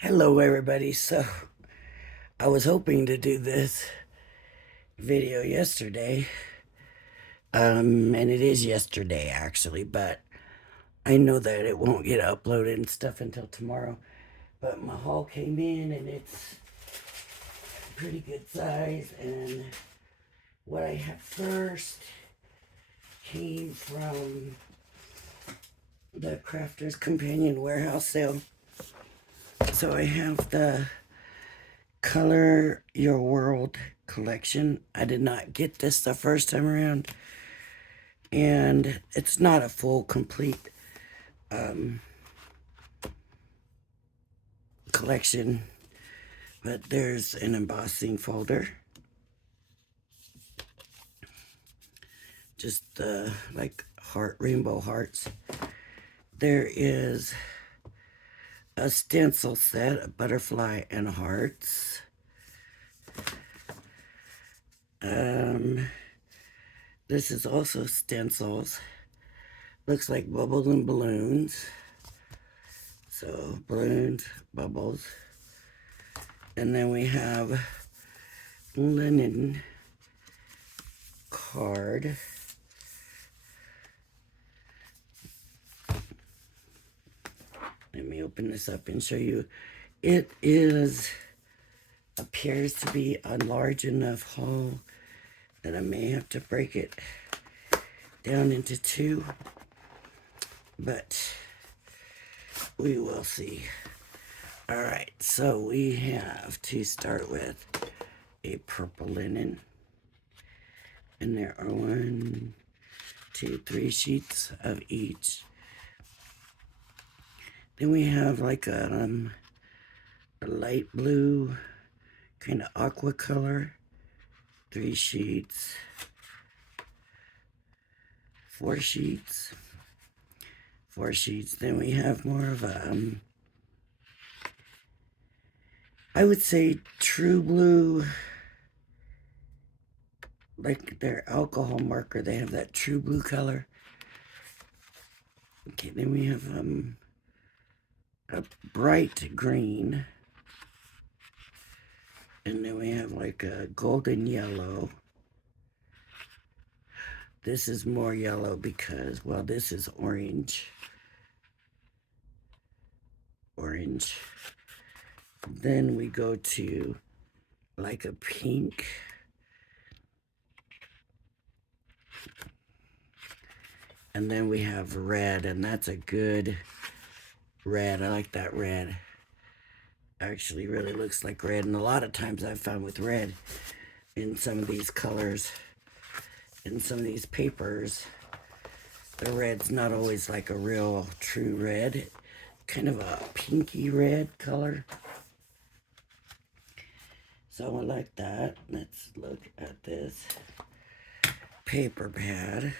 Hello everybody. So I was hoping to do this video yesterday. And it is yesterday actually, but I know that it won't get uploaded and stuff until tomorrow. But my haul came in and it's pretty good size, and what I had first came from the Crafter's Companion warehouse sale. So I have the Color Your World collection. I did not get this the first time around, and it's not a full complete collection, but there's an embossing folder, just like rainbow hearts. There is a stencil set, a butterfly and hearts. This is also stencils. Looks like bubbles and balloons. So balloons, bubbles. And then we have linen card. Let me open this up and show you. It appears to be a large enough haul that I may have to break it down into two, but we will see. All right, so we have to start with a purple linen, and there are 1, 2, 3 sheets of each. Then we have like a light blue, kind of aqua color, 3 sheets, 4 sheets, 4 sheets. Then we have more of a, I would say true blue, like their alcohol marker, they have that true blue color. Okay, then we have a bright green, and then we have like a golden yellow. This is more yellow because, well, this is orange. Then we go to like a pink. And then we have red, and that's a good red. I like that red. Actually really looks like red, and a lot of times I've found with red in some of these colors, in some of these papers, the red's not always like a real true red, kind of a pinky red color. So I like that. Let's look at this paper pad.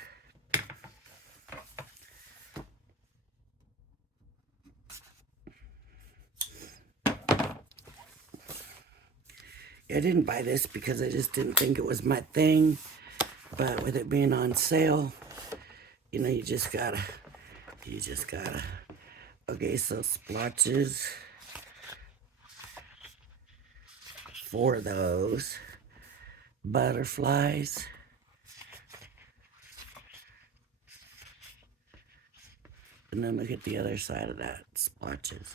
I didn't buy this because I just didn't think it was my thing, but with it being on sale, you know, you just gotta. Okay, so splotches, 4 of those, butterflies, and then look at the other side of that, splotches.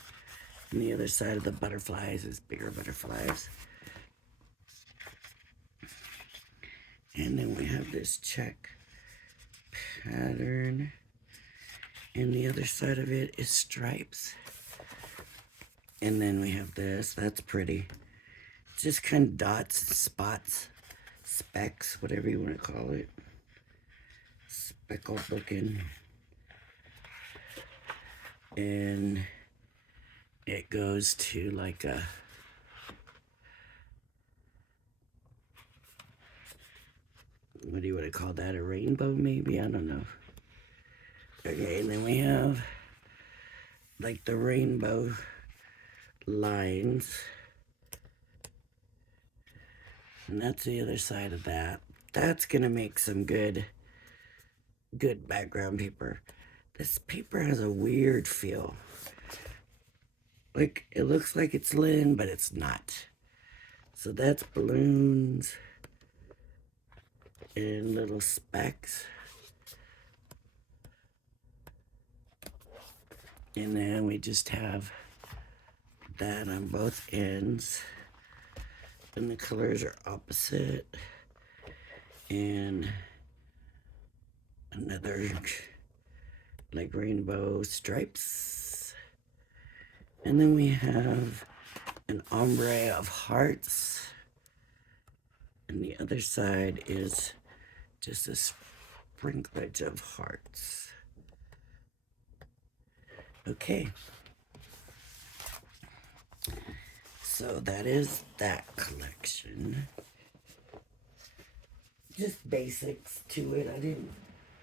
And the other side of the butterflies is bigger butterflies. And then we have this check pattern, and the other side of it is stripes. And then we have this, that's pretty. Just kind of dots, spots, specks, whatever you want to call it. Speckled looking. And it goes to like a, what do you want to call that? A rainbow maybe? I don't know. Okay, and then we have like the rainbow lines. And that's the other side of that. That's gonna make some good background paper. This paper has a weird feel. Like, it looks like it's Lynn, but it's not. So that's balloons and little specks. And then we just have that on both ends. And the colors are opposite. And another like rainbow stripes. And then we have an ombre of hearts. And the other side is just a sprinklage of hearts. Okay. So that is that collection. Just basics to it.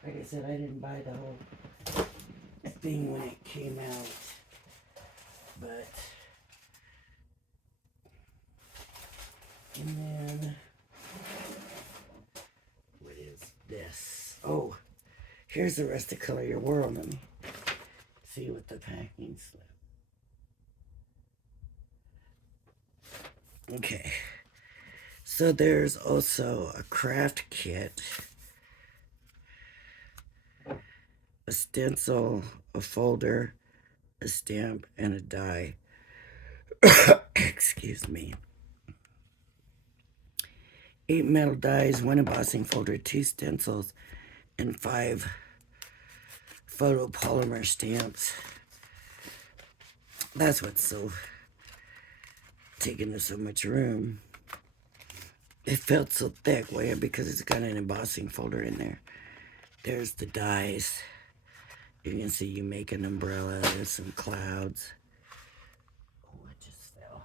Like I said, I didn't buy the whole thing when it came out. But, and then, what is this? Oh, here's the rest of Color Your World. Let me see what the packing slip. Okay. So there's also a craft kit, a stencil, a folder, a stamp, and a die. Excuse me. 8 metal dies, 1 embossing folder, 2 stencils, and 5 photopolymer stamps. That's what's so taking up so much room. It felt so thick, well, because it's got an embossing folder in there. There's the dies. You can see you make an umbrella. There's some clouds. Oh, it just fell.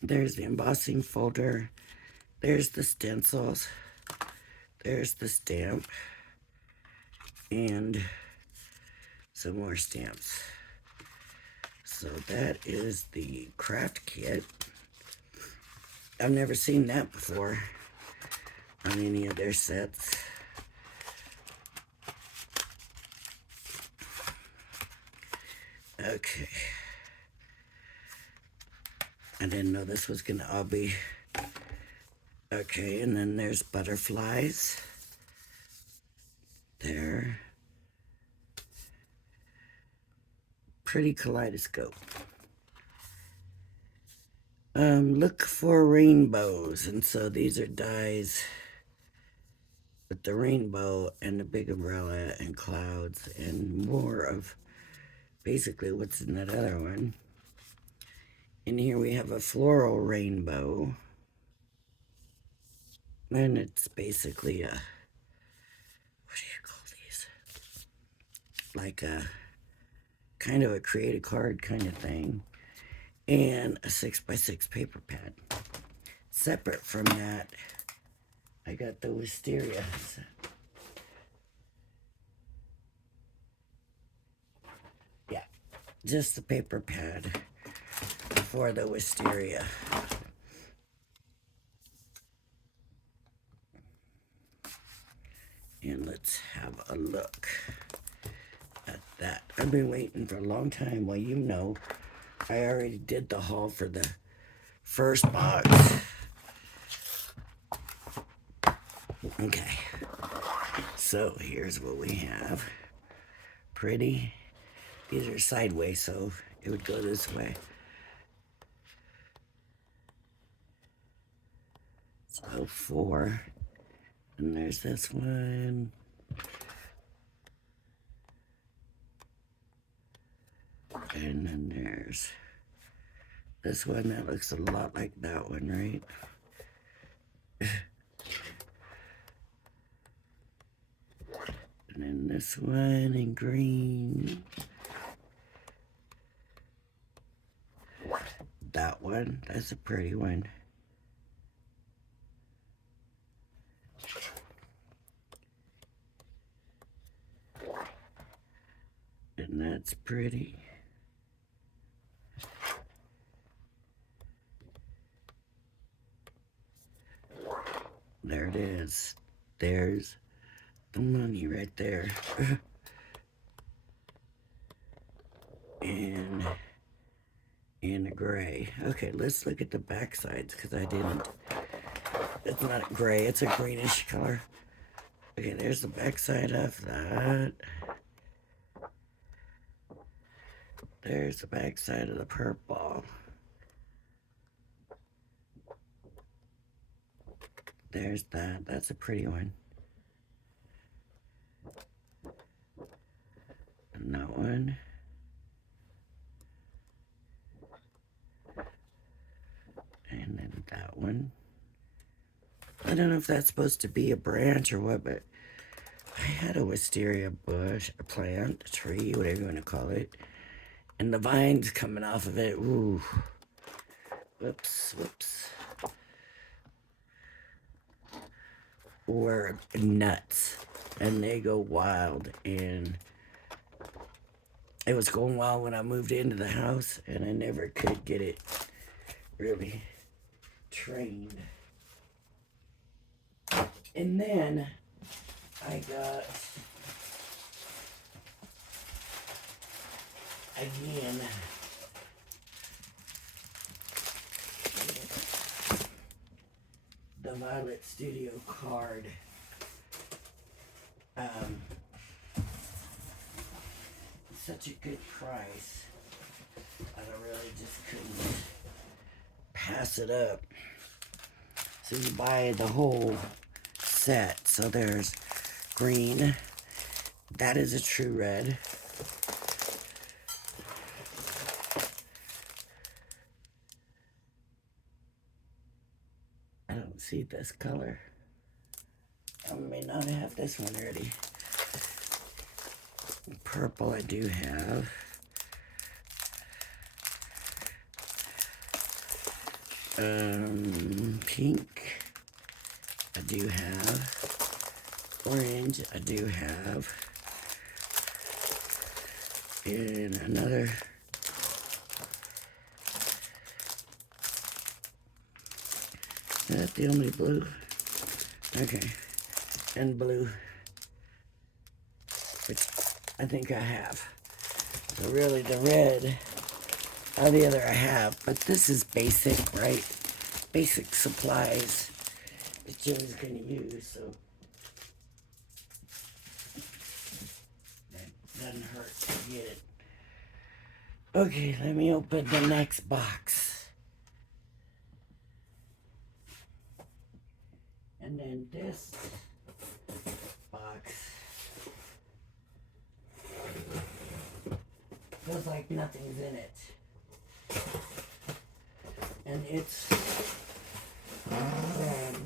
There's the embossing folder. There's the stencils. There's the stamp. And some more stamps. So that is the craft kit. I've never seen that before on any of their sets. Okay. I didn't know this was gonna all be... Okay, and then there's butterflies. There. Pretty kaleidoscope. Look for rainbows, and so these are dies with the rainbow and the big umbrella and clouds and more of basically what's in that other one. And here we have a floral rainbow, and it's basically a, what do you call these? Like a kind of a create a card kind of thing, and a 6x6 paper pad. Separate from that, I got the wisteria set. Yeah, just the paper pad for the wisteria. And let's have a look at that. I've been waiting for a long time. Well, you know, I already did the haul for the first box. Okay, so here's what we have. Pretty. These are sideways, so it would go this way. So 4. And there's this one. And then there's this one that looks a lot like that one, right? And then this one in green. That one, that's a pretty one. And that's pretty. There it is. There's the money right there. and a gray. Okay, let's look at the back sides because I didn't. It's not gray, it's a greenish color. Okay, there's the back side of that. There's the back side of the purple. There's that. That's a pretty one. And that one. And then that one. I don't know if that's supposed to be a branch or what, but I had a wisteria bush, a plant, a tree, whatever you want to call it. And the vines coming off of it. Ooh. Whoops, whoops. Were nuts. And they go wild. And it was going wild when I moved into the house, and I never could get it really trained. And then I got, again, the Violet Studio card. Such a good price. I really just couldn't pass it up. So you buy the whole set. So there's green. That is a true red. I don't see this color. I may not have this one ready. Purple I do have. Pink I do have. Orange I do have. And another. Is that the only blue? Okay. And blue, which I think I have. So really the red, all the other I have, but this is basic, right? Basic supplies that Jim's gonna use, so that doesn't hurt to get it. Okay, let me open the next box. And then this box feels like nothing's in it. And it's from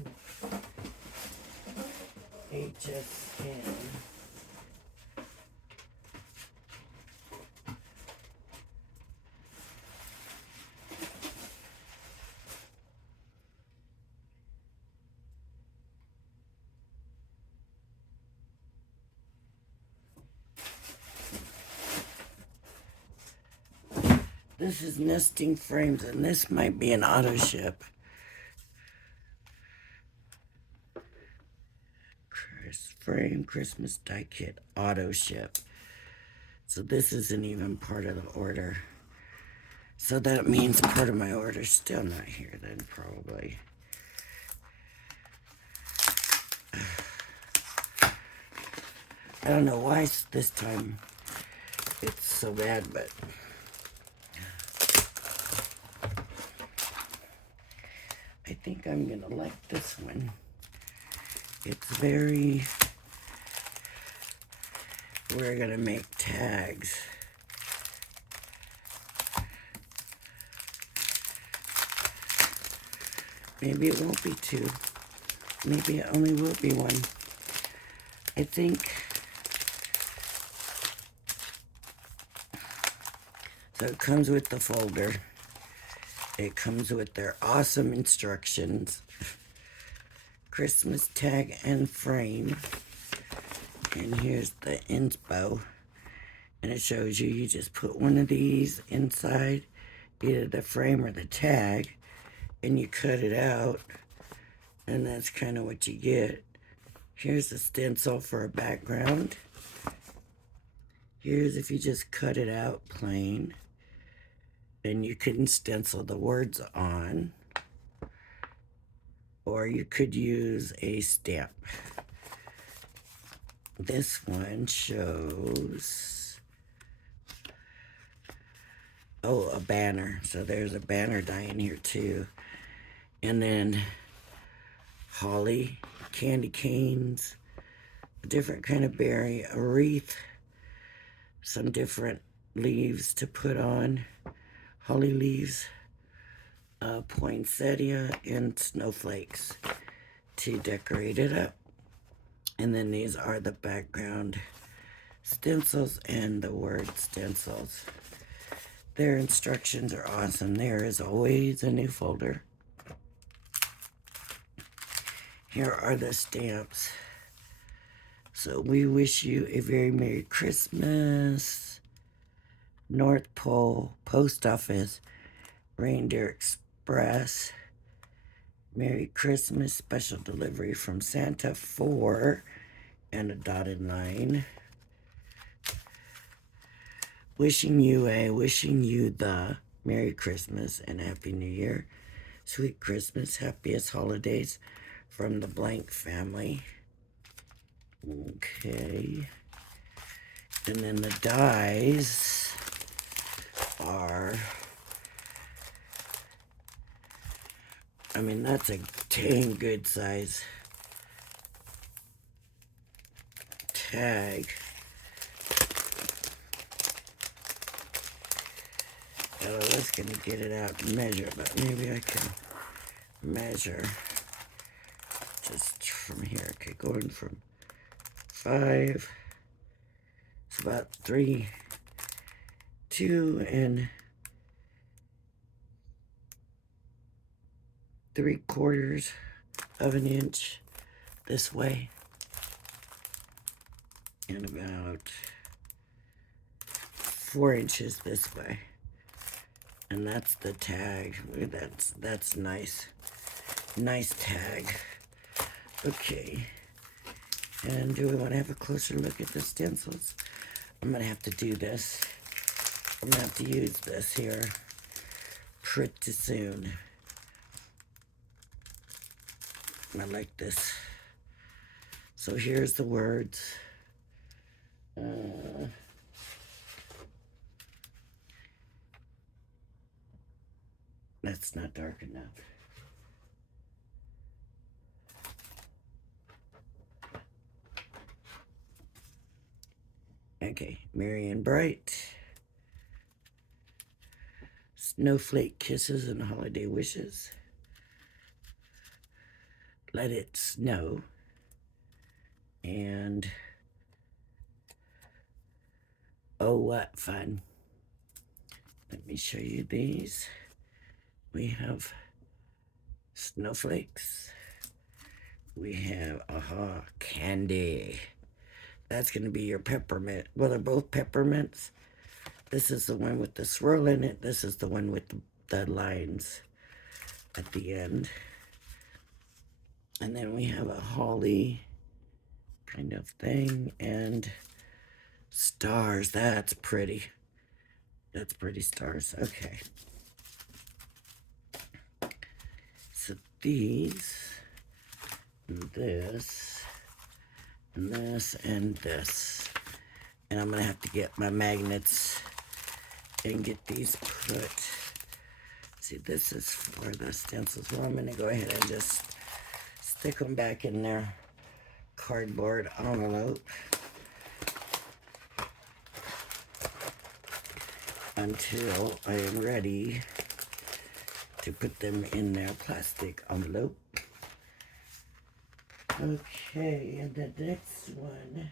HSN. This is Nesting Frames, and this might be an auto ship. Frame Christmas die kit auto ship. So this isn't even part of the order. So that means part of my order's still not here then, probably. I don't know why this time it's so bad, but I think I'm gonna like this one. It's very, we're gonna make tags. Maybe it won't be two. Maybe it only will be one. I think. So it comes with the folder. It comes with their awesome instructions. Christmas tag and frame. And here's the inspo. And it shows you, you just put one of these inside, either the frame or the tag, and you cut it out. And that's kind of what you get. Here's the stencil for a background. Here's if you just cut it out plain. And you can stencil the words on. Or you could use a stamp. This one shows, oh, a banner. So there's a banner die in here too. And then holly, candy canes, a different kind of berry, a wreath, some different leaves to put on, holly leaves, poinsettia, and snowflakes to decorate it up. And then these are the background stencils and the word stencils. Their instructions are awesome. There is always a new folder. Here are the stamps. So we wish you a very Merry Christmas. North Pole Post Office, Reindeer Express. Merry Christmas, special delivery from Santa 4, and a dotted line. Wishing you the Merry Christmas and Happy New Year. Sweet Christmas, happiest holidays from the blank family. Okay. And then the dies are, I mean, that's a dang good size tag. I was going to get it out and measure, but maybe I can measure just from here. Okay, going from 5, it's about 3, 2 and 3/4 of an inch this way, and about 4 inches this way. And that's the tag. That's nice. Nice tag. Okay. And do we want to have a closer look at the stencils? I'm going to have to do this. I'm going to have to use this here pretty soon. I like this. So here's the words. That's not dark enough. Okay, Merry and Bright. Snowflake kisses and holiday wishes. Let it snow. And oh, what fun. Let me show you these. We have snowflakes. We have, candy. That's going to be your peppermint. Well, they're both peppermints. This is the one with the swirl in it. This is the one with the lines at the end. And then we have a holly kind of thing. And stars. That's pretty. That's pretty stars. Okay. So these, and this, and this, and this. And I'm going to have to get my magnets and get these put. See, this is for the stencils. Well, I'm going to go ahead and just stick them back in their cardboard envelope until I am ready to put them in their plastic envelope. Okay, and the next one,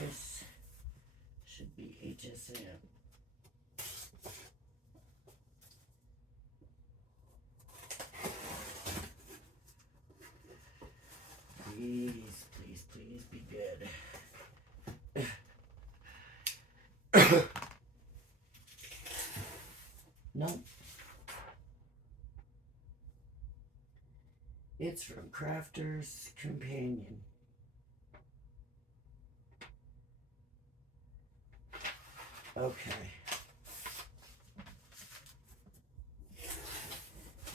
this should be HSM. Please, please, please be good. No. It's from Crafter's Companion. Okay.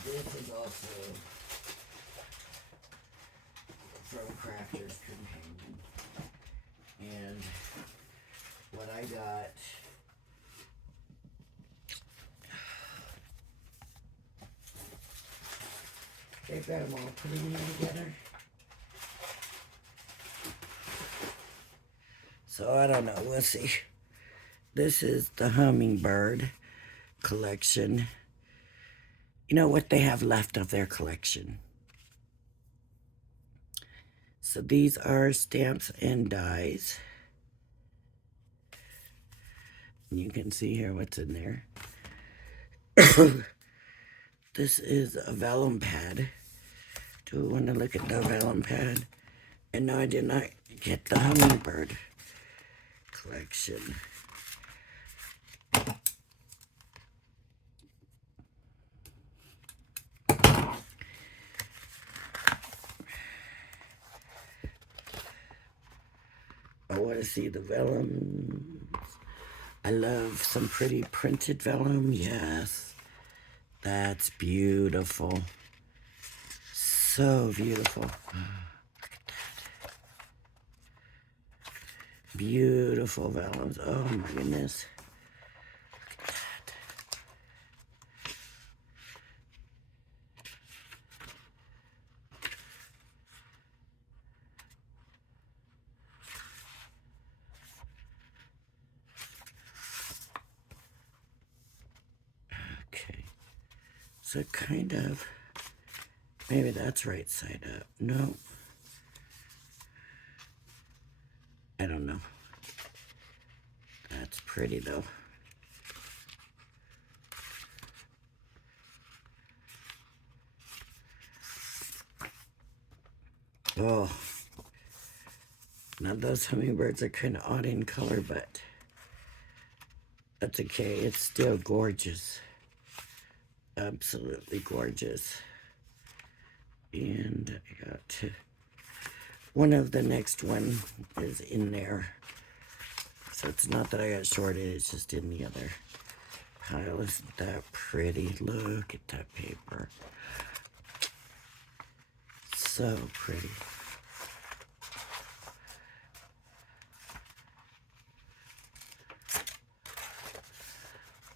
This is also from Crafter's Companion. And what I got, they've got them all putting them together. So I don't know, we'll see. This is the Hummingbird collection. You know what they have left of their collection. So these are stamps and dies. And you can see here what's in there. This is a vellum pad. Do we want to look at the vellum pad? And no, I did not get the Hummingbird collection. I want to see the vellum. I love some pretty printed vellum. Yes, that's beautiful. So beautiful. Look at that. Beautiful vellums. Oh my goodness. Look at that. Okay. So kind of, maybe that's right side up. No. I don't know. That's pretty though. Oh. Now those hummingbirds are kind of odd in color, but that's okay. It's still gorgeous. Absolutely gorgeous. And I got one of the next one is in there. So it's not that I got shorted, it's just in the other pile. Isn't that pretty? Look at that paper. So pretty.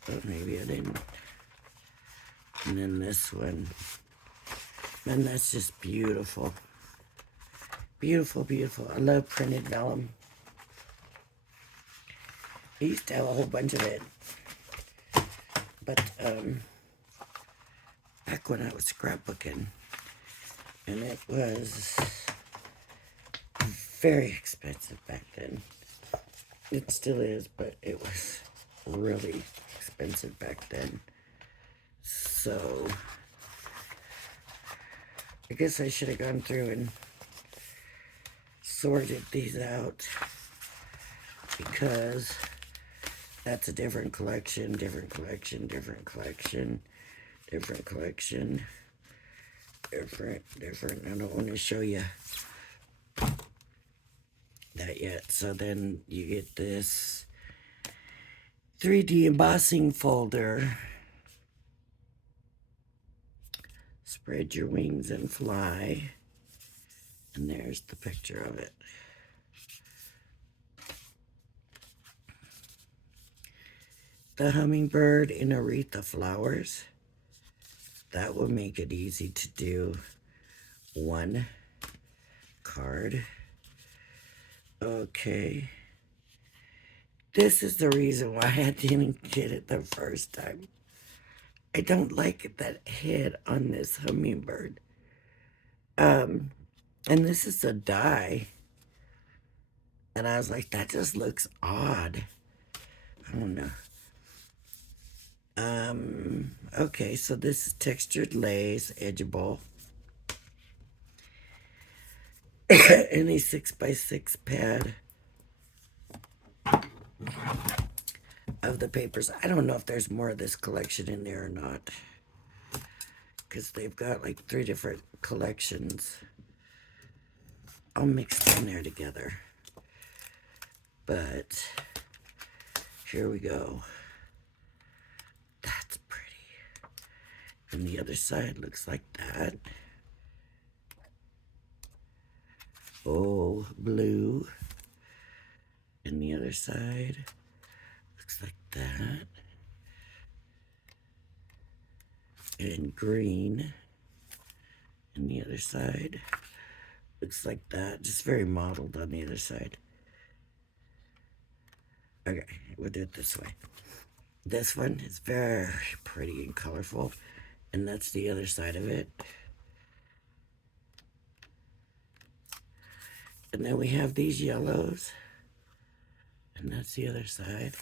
But maybe I didn't. And then this one. And that's just beautiful. Beautiful, beautiful. I love printed vellum. I used to have a whole bunch of it. But, back when I was scrapbooking. And it was very expensive back then. It still is, but it was really expensive back then. So I guess I should have gone through and sorted these out, because that's a different collection, different collection, different collection, different collection, different. I don't want to show you that yet. So then you get this 3D embossing folder. Spread your wings and fly. And there's the picture of it. The hummingbird in a wreath of flowers. That will make it easy to do one card. Okay. This is the reason why I didn't get it the first time. I don't like that head on this hummingbird. And this is a die. And I was like, that just looks odd. I don't know. Okay, so this is textured lace, edgeable. Any 6x6 pad of the papers. I don't know if there's more of this collection in there or not, because they've got like 3 different collections all mixed in there together. But Here we go. That's pretty. And the other side looks like that. Oh, blue. And the other side looks like that. And green. And the other side looks like that. Just very mottled on the other side. Okay, we'll do it this way. This one is very pretty and colorful. And that's the other side of it. And then we have these yellows. And that's the other side.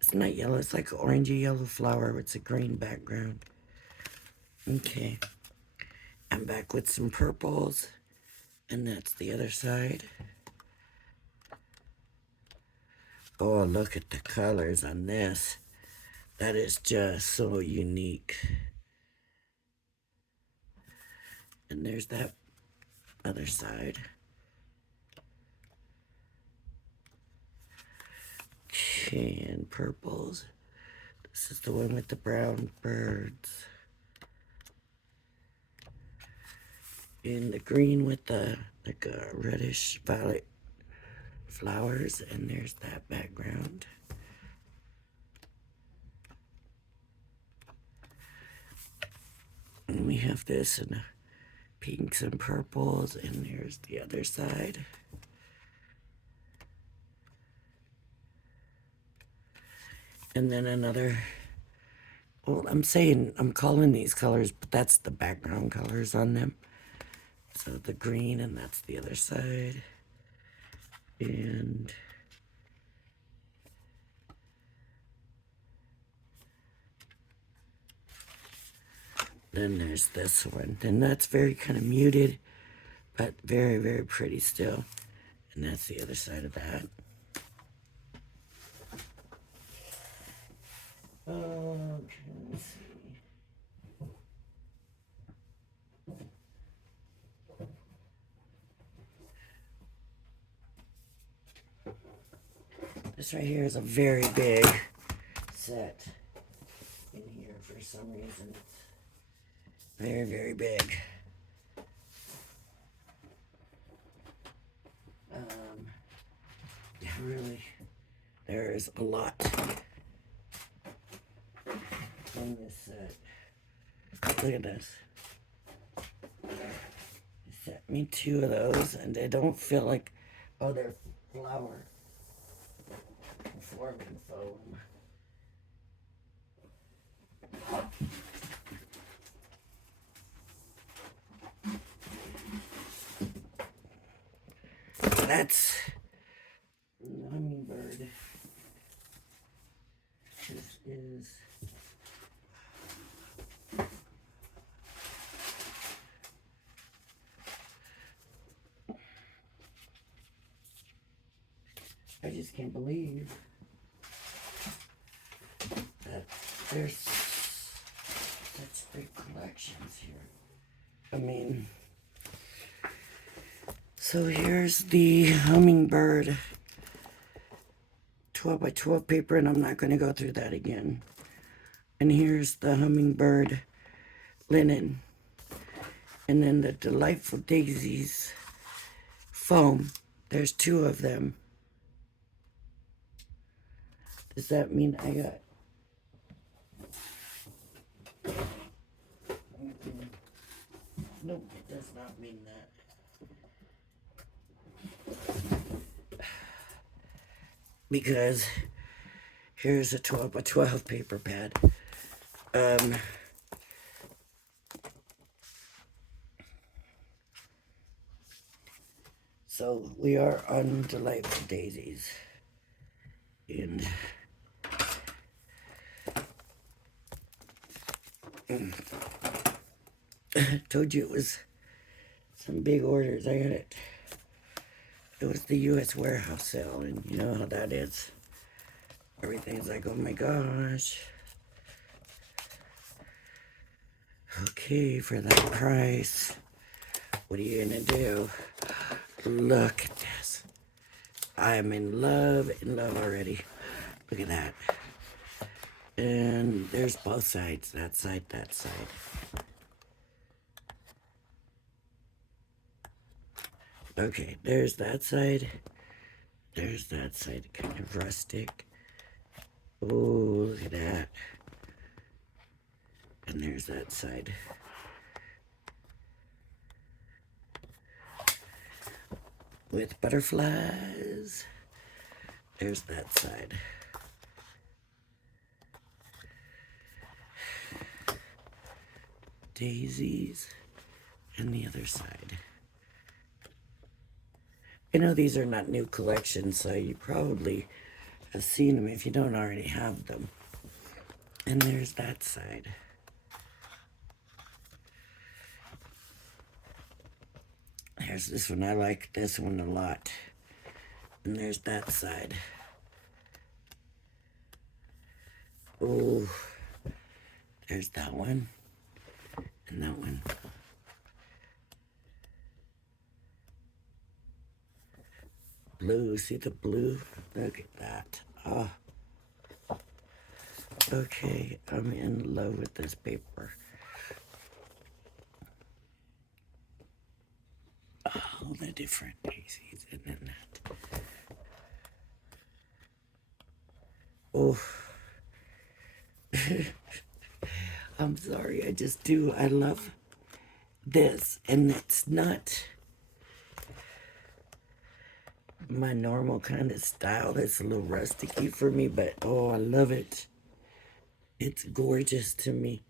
It's not yellow, it's like an orangey yellow flower with a green background. Okay. I'm back with some purples. And that's the other side. Oh, look at the colors on this. That is just so unique. And there's that other side. Okay, and purples. This is the one with the brown birds. And the green with the like a reddish violet flowers. And there's that background. And we have this in pinks and purples, and there's the other side. And then another, well, I'm calling these colors, but that's the background colors on them. So the green, and that's the other side. And then there's this one. And that's very kind of muted, but very, very pretty still. And that's the other side of that. Okay, let's see. This right here is a very big set in here for some reason. It's very, very big. Really, there is a lot in this set. Look at this. They sent me 2 of those, and they don't feel like, oh, they're flower forming foam. That's hummingbird. This is I just can't believe that there's such big collections here. I mean, so here's the hummingbird 12 by 12 paper, and I'm not going to go through that again. And here's the hummingbird linen. And then the Delightful Daisies foam. There's 2 of them. Does that mean I got... Nope, it does not mean that. Because here's a 12 by 12 paper pad. So we are on Delightful Daisies. And I told you it was some big orders. I got it. It was the U.S. warehouse sale, and you know how that is. Everything's like, oh my gosh. Okay, for that price, what are you gonna do? Look at this. I am in love already. Look at that. And there's both sides, that side, that side. Okay, there's that side. There's that side, kind of rustic. Oh, look at that. And there's that side. With butterflies. There's that side. Daisies. And the other side. I know these are not new collections, so you probably have seen them if you don't already have them. And there's that side. There's this one. I like this one a lot. And there's that side. Oh, there's that one. And that one. Blue, see the blue? Look at that. Oh. Okay, I'm in love with this paper. All the different daisies and then that. Oh. I'm sorry, I just do. I love this. And it's not my normal kind of style. It's a little rusticy for me, but oh, I love it. It's gorgeous to me.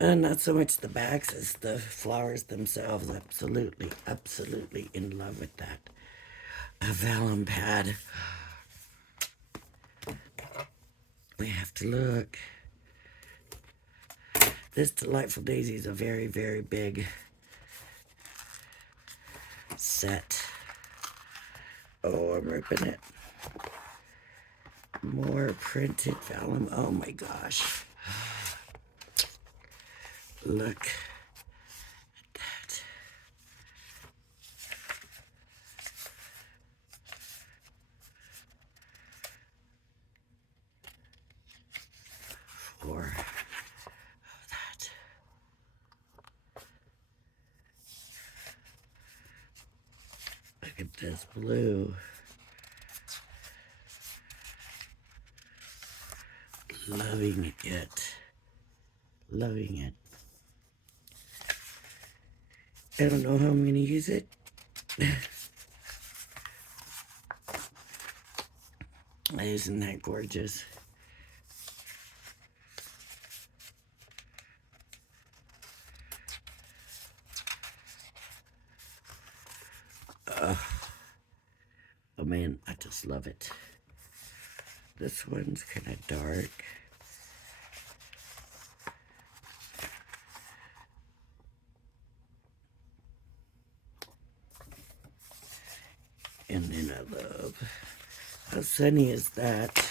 And not so much the backs as the flowers themselves. Absolutely, absolutely in love with that. A vellum pad. We have to look. This Delightful Daisy is a very, very big set. Oh, I'm ripping it. More printed vellum. Oh my gosh. Look at that. More of that. Look at this blue. Loving it. Loving it. I don't know how I'm going to use it. Isn't that gorgeous? Oh man, I just love it. This one's kind of dark. And then I love how sunny is that.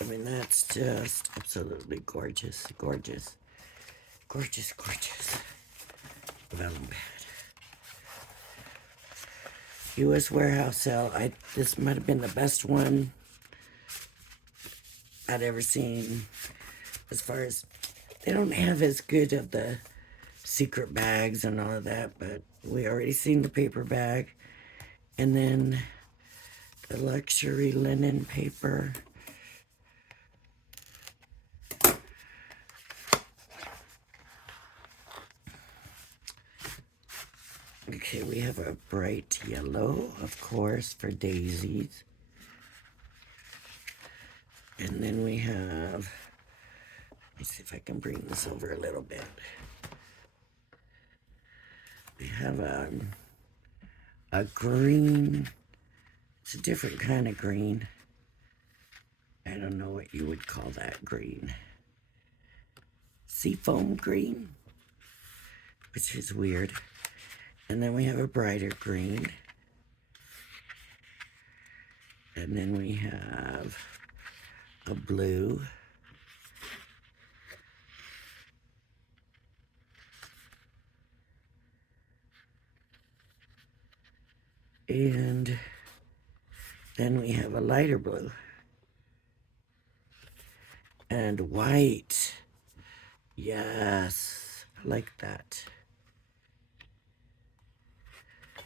I mean, that's just absolutely gorgeous, gorgeous, gorgeous, gorgeous. Vellum pad. U.S. warehouse sale. This might have been the best one I'd ever seen. As far as, they don't have as good of the secret bags and all of that, but we already seen the paper bag. And then the luxury linen paper. Okay, we have a bright yellow, of course, for daisies. And then we have, let me see if I can bring this over a little bit. We have a green. It's a different kind of green. I don't know what you would call that green. Seafoam green, which is weird. And then we have a brighter green. And then we have a blue. And then we have a lighter blue. And white. Yes, I like that.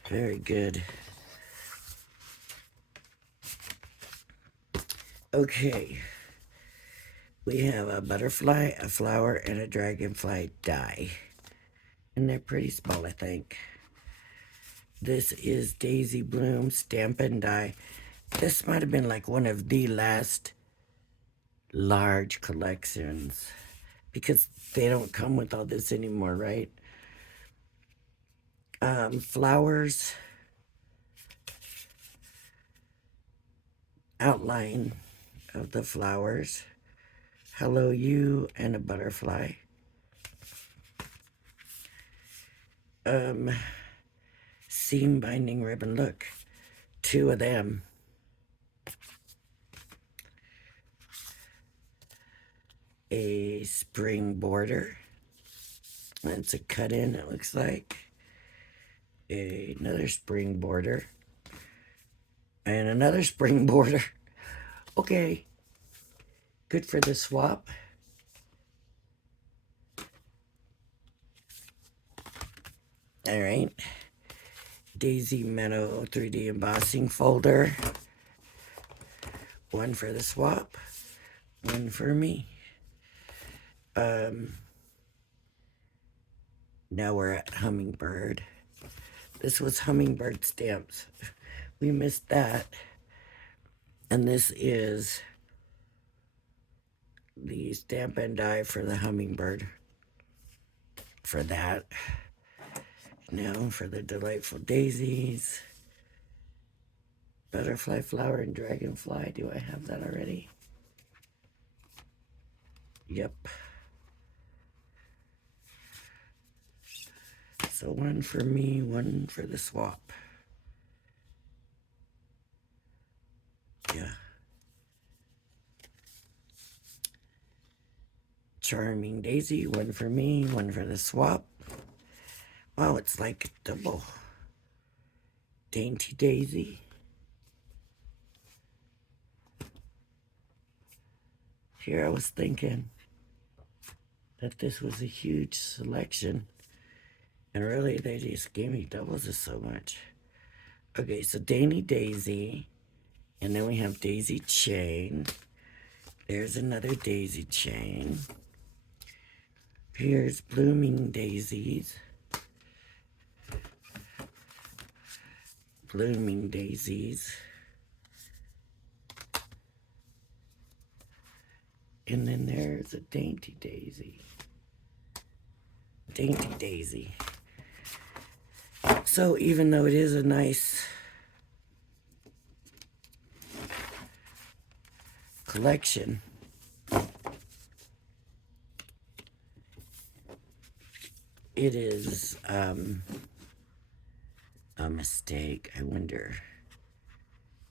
Very good. Okay. We have a butterfly, a flower, and a dragonfly die. And they're pretty small, I think. This is Daisy Bloom Stampin' Die. This might have been like one of the last large collections because they don't come with all this anymore, right? Flowers, outline of the flowers. Hello, you, and a butterfly. Seam binding ribbon. Look, two of them. A spring border. It's a cut in, it looks like. Another spring border. And another spring border. Okay. Good for the swap. All right. Daisy Meadow 3D embossing folder. One for the swap. One for me. Now we're at Hummingbird. This was Hummingbird stamps. We missed that. And this is the Stampin' Die for the Hummingbird. For that. Now for the Delightful Daisies. Butterfly, flower, and dragonfly. Do I have that already? Yep. So one for me, one for the swap. Yeah. Charming Daisy, one for me, one for the swap. Wow, it's like a double. Dainty Daisy. Here I was thinking that this was a huge selection. And really, they just gave me doubles of so much. Okay, so Dainty Daisy. And then we have Daisy Chain. There's another Daisy Chain. Here's Blooming Daisies. Blooming Daisies. And then there's a Dainty Daisy. Dainty Daisy. So even though it is a nice collection, it is a mistake. I wonder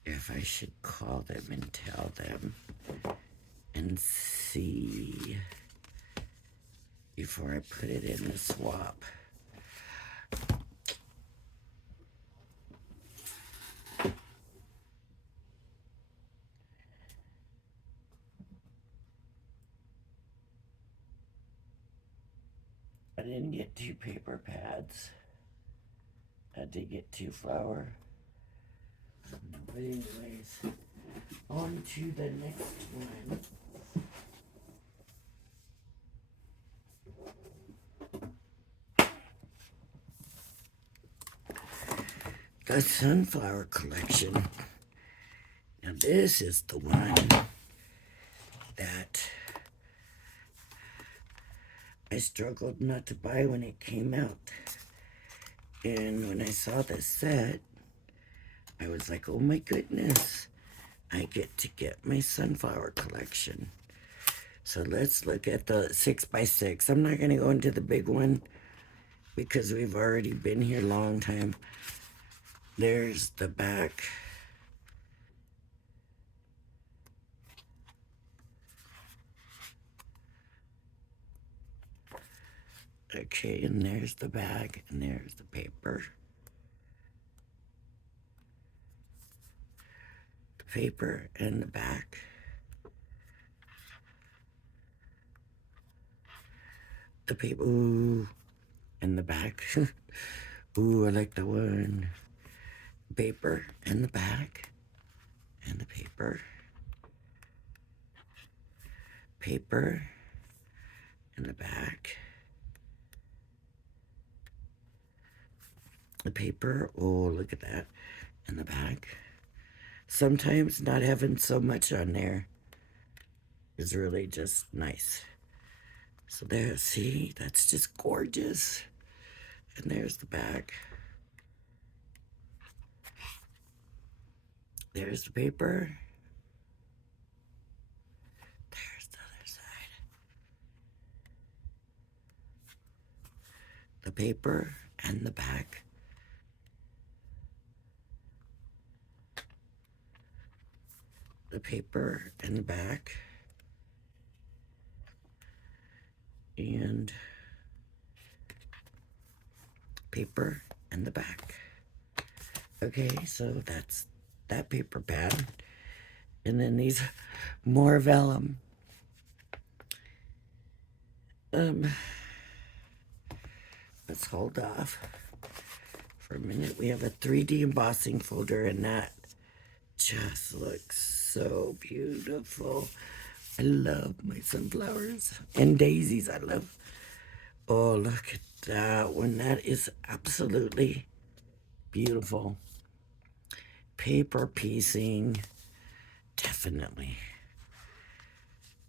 if I should call them and tell them and see before I put it in the swap. I didn't get 2 paper pads. I did get 2 flour. But anyways, on to the next one. The Sunflower Collection. Now this is the one that I struggled not to buy when it came out. And when I saw this set, I was like, oh my goodness, I get my Sunflower Collection. So let's look at the 6x6. I'm not going to go into the big one because we've already been here a long time. There's the back. Okay, and there's the bag, and there's the paper. The paper and the back. The paper, ooh, and the back. Ooh, I like the one. Paper and the back, and the paper. Paper and the back. The paper, oh, look at that. And the back. Sometimes not having so much on there is really just nice. So there, see, that's just gorgeous. And there's the back. There's the paper. There's the other side. The paper and the back. The paper and the back. And paper and the back. Okay, so that's that paper pad. And then these more vellum. Let's hold off for a minute. We have a 3D embossing folder, and that just looks so beautiful. I love my sunflowers and daisies. I love. Oh, look at that one. That is absolutely beautiful. Paper piecing, definitely.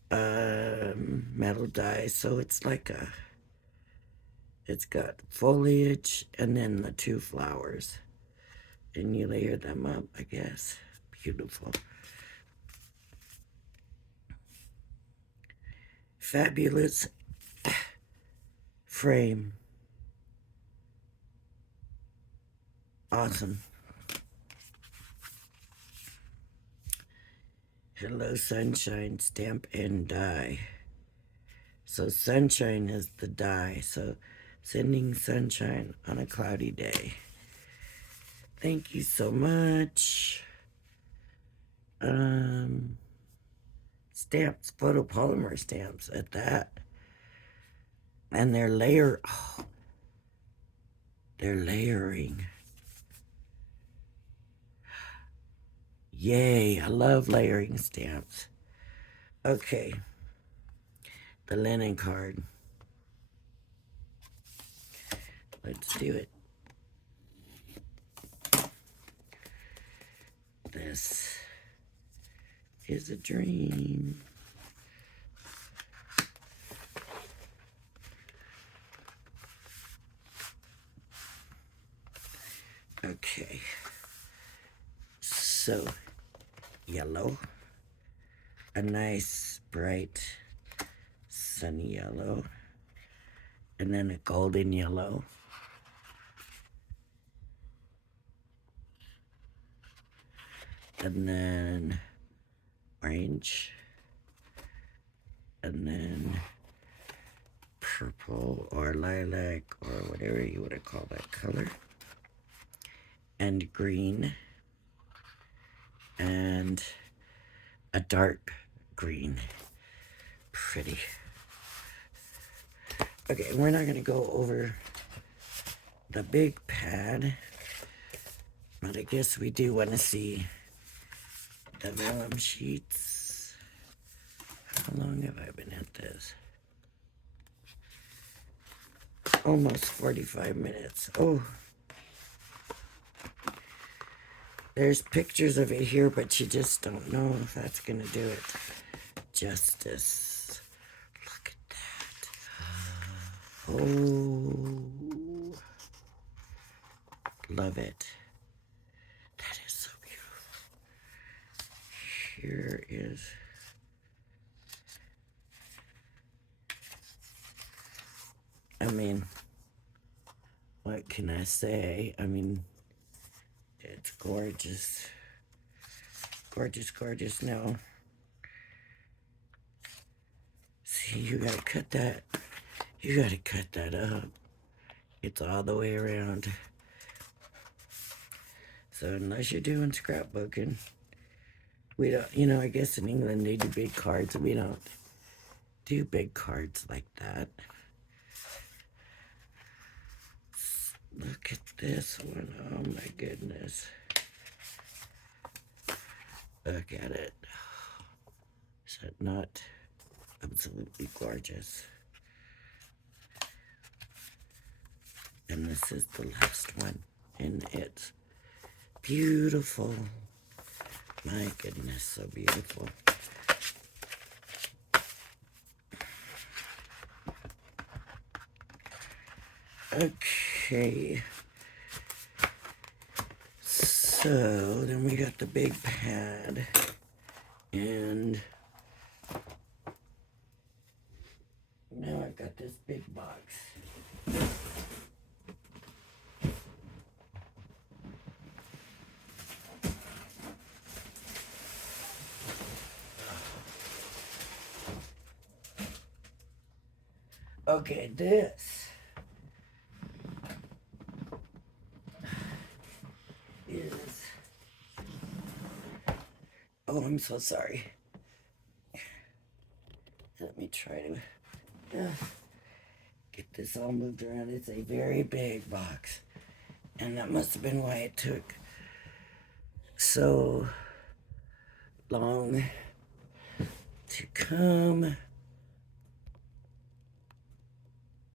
Metal die, so it's like a. It's got foliage and then the two flowers, and you layer them up, I guess. Beautiful. Fabulous frame. Awesome. Hello Sunshine stamp and die. So sunshine is the die. So sending sunshine on a cloudy day. Thank you so much. Stamps, photopolymer stamps at that. And they're they're layering. Yay, I love layering stamps. Okay, the linen card. Let's do it. This is a dream. Okay, so yellow, a nice bright sunny yellow, and then a golden yellow, and then orange, and then purple or lilac or whatever you want to call that color, and green, and a dark green. Pretty. Okay, we're not going to go over the big pad, but I guess we do want to see the vellum sheets. How long have I been at this? Almost 45 minutes. Oh, there's pictures of it here, but you just don't know if that's going to do it justice. Look at that. Oh, love it. That is so beautiful. Here is what can I say? It's gorgeous. Gorgeous, gorgeous. Now, see, you gotta cut that. You gotta cut that up. It's all the way around. So unless you're doing scrapbooking, we don't, I guess in England they do big cards. We don't do big cards like that. Look at this one. Oh my goodness. Look at it. Is that not absolutely gorgeous? And this is the last one. And it's beautiful. My goodness, so beautiful. Okay. So then we got the big pad. And now I've got this big box. Okay, this is, oh, I'm so sorry. Let me try to get this all moved around. It's a very big box, and that must have been why it took so long to come.